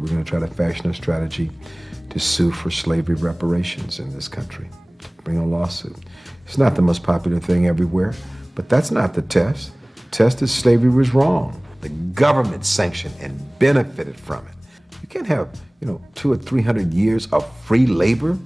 We're going to try to fashion a strategy to sue for slavery reparations in this country, bring a lawsuit. It's not the most popular thing everywhere, but that's not the test. The test is slavery was wrong. The government sanctioned and benefited from it. You can't have, 200 or 300 years of free labor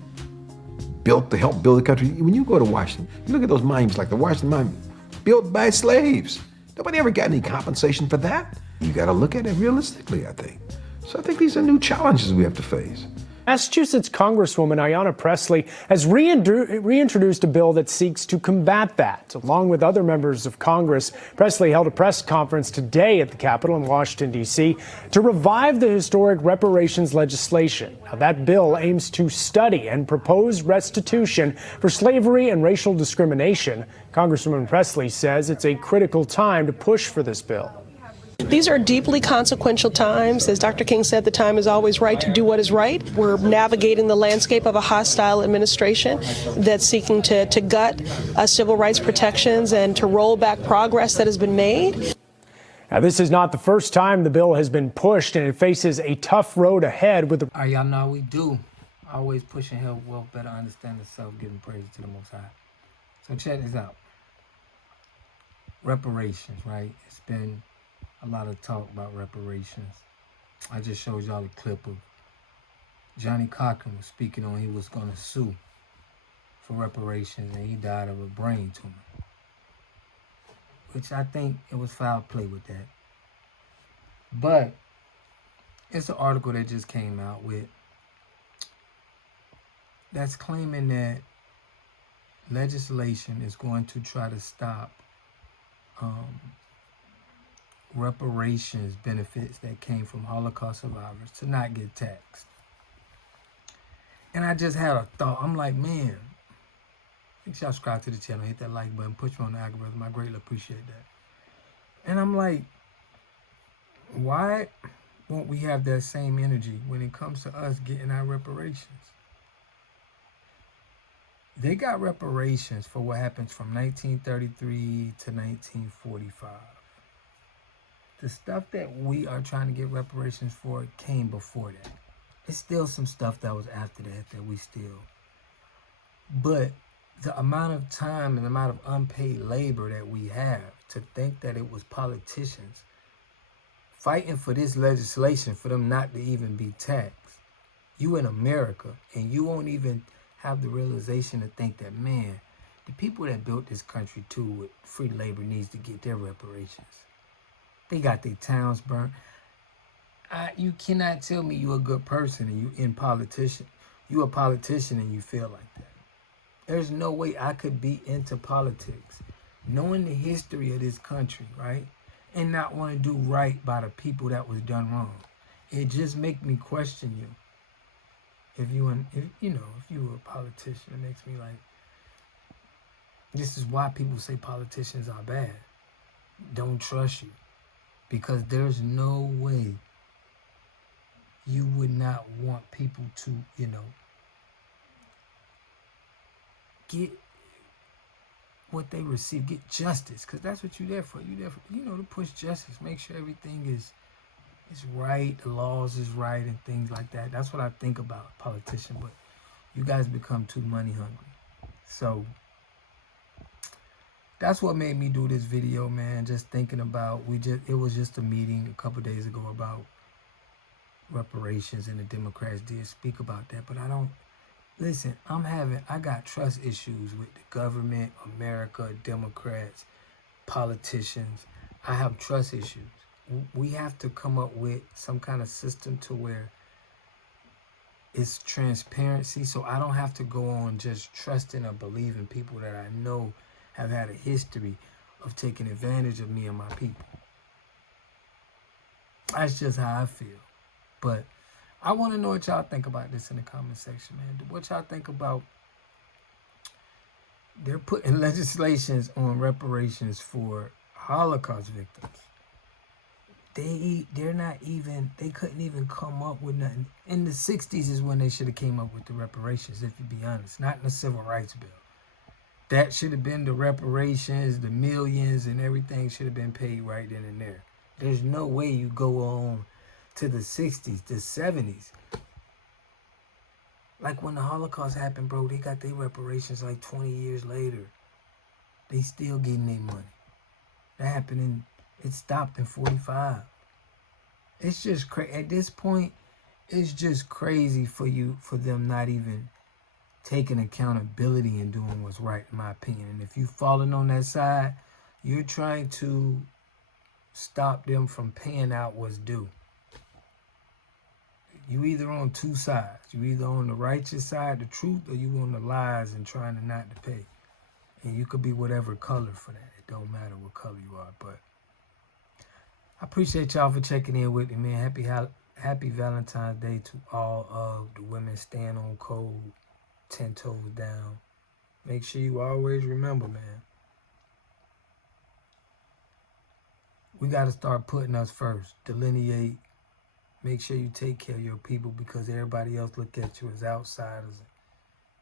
built to help build the country. When you go to Washington, you look at those monuments like the Washington Monument, built by slaves. Nobody ever got any compensation for that. You got to look at it realistically, I think. So I think these are new challenges we have to face. Massachusetts Congresswoman Ayanna Pressley has reintroduced a bill that seeks to combat that. Along with other members of Congress, Pressley held a press conference today at the Capitol in Washington, D.C. to revive the historic reparations legislation. Now, that bill aims to study and propose restitution for slavery and racial discrimination. Congresswoman Pressley says it's a critical time to push for this bill. These are deeply consequential times. As Dr. King said, the time is always right to do what is right. We're navigating the landscape of a hostile administration that's seeking to gut civil rights protections and to roll back progress that has been made. Now, this is not the first time the bill has been pushed, and it faces a tough road ahead with the... All right, y'all know we do. Always pushing health, wealth, better understand the self, giving praise to the Most High. So check this out. Reparations, right? It's been a lot of talk about reparations. I just showed y'all a clip of Johnny Cochran was speaking on he was going to sue for reparations, and he died of a brain tumor, which I think it was foul play with that. But it's an article that just came out with that's claiming that legislation is going to try to stop reparations benefits that came from Holocaust survivors to not get taxed. And I just had a thought. I'm like, man, make sure y'all subscribe to the channel, hit that like button, push me on the algorithm. I greatly appreciate that. And I'm like, why won't we have that same energy when it comes to us getting our reparations? They got reparations for what happens from 1933 to 1945. The stuff that we are trying to get reparations for came before that. It's still some stuff that was after that we still. But the amount of time and the amount of unpaid labor that we have to think that it was politicians fighting for this legislation for them not to even be taxed. You in America, and you won't even have the realization to think that, man, the people that built this country too with free labor needs to get their reparations. They got their towns burnt. You cannot tell me you're a good person and you a politician and you feel like that. There's no way I could be into politics, knowing the history of this country, right, and not want to do right by the people that was done wrong. It just make me question you. If you were a politician, it makes me like, this is why people say politicians are bad. Don't trust you. Because there's no way you would not want people to, get what they receive, get justice. Because that's what you're there for. You're there for, to push justice, make sure everything is right, the laws is right, and things like that. That's what I think about politicians. But you guys become too money hungry. So that's what made me do this video, man. Just thinking about, it was just a meeting a couple days ago about reparations, and the Democrats did speak about that. But listen, I got trust issues with the government, America, Democrats, politicians. I have trust issues. We have to come up with some kind of system to where it's transparency, so I don't have to go on just trusting or believing people that I know have had a history of taking advantage of me and my people. That's just how I feel. But I want to know what y'all think about this in the comment section, man. What y'all think about they're putting legislations on reparations for Holocaust victims. They couldn't even come up with nothing. In the 60s is when they should have came up with the reparations, if you be honest, not in the Civil Rights Bill. That should have been the reparations, the millions and everything should have been paid right then and there. There's no way you go on to the 60s, the 70s. Like when the Holocaust happened, bro, they got their reparations like 20 years later. They still getting their money. That happened it stopped in 45. It's just crazy. At this point, it's just crazy for them not even taking accountability and doing what's right, in my opinion. And if you've fallen on that side, you're trying to stop them from paying out what's due. You either on two sides. You either on the righteous side, the truth, or you on the lies and trying to not to pay. And you could be whatever color for that. It don't matter what color you are. But I appreciate y'all for checking in with me, man. Happy Valentine's Day to all of the women staying on code, 10 toes down. Make sure you always remember, man. We got to start putting us first. Delineate. Make sure you take care of your people, because everybody else look at you as outsiders.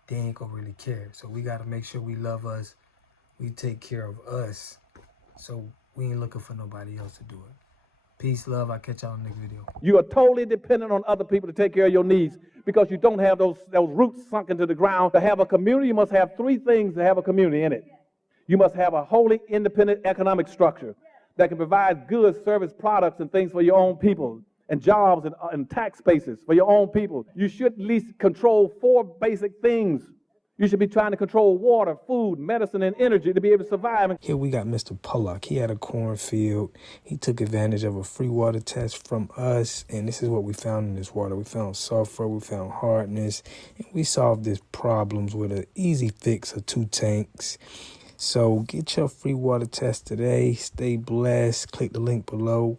They ain't gonna really care. So we got to make sure we love us. We take care of us. So we ain't looking for nobody else to do it. Peace, love. I'll catch y'all in the next video. You are totally dependent on other people to take care of your needs, because you don't have those roots sunk into the ground. To have a community, you must have three things to have a community in it. You must have a wholly independent economic structure that can provide goods, service, products, and things for your own people, and jobs and tax bases for your own people. You should at least control 4 basic things. You should be trying to control water, food, medicine, and energy to be able to survive. Here we got Mr. Pollock. He had a cornfield. He took advantage of a free water test from us, and this is what we found in this water. We found sulfur, we found hardness, and we solved these problems with an easy fix of 2 tanks. So get your free water test today. Stay blessed. Click the link below.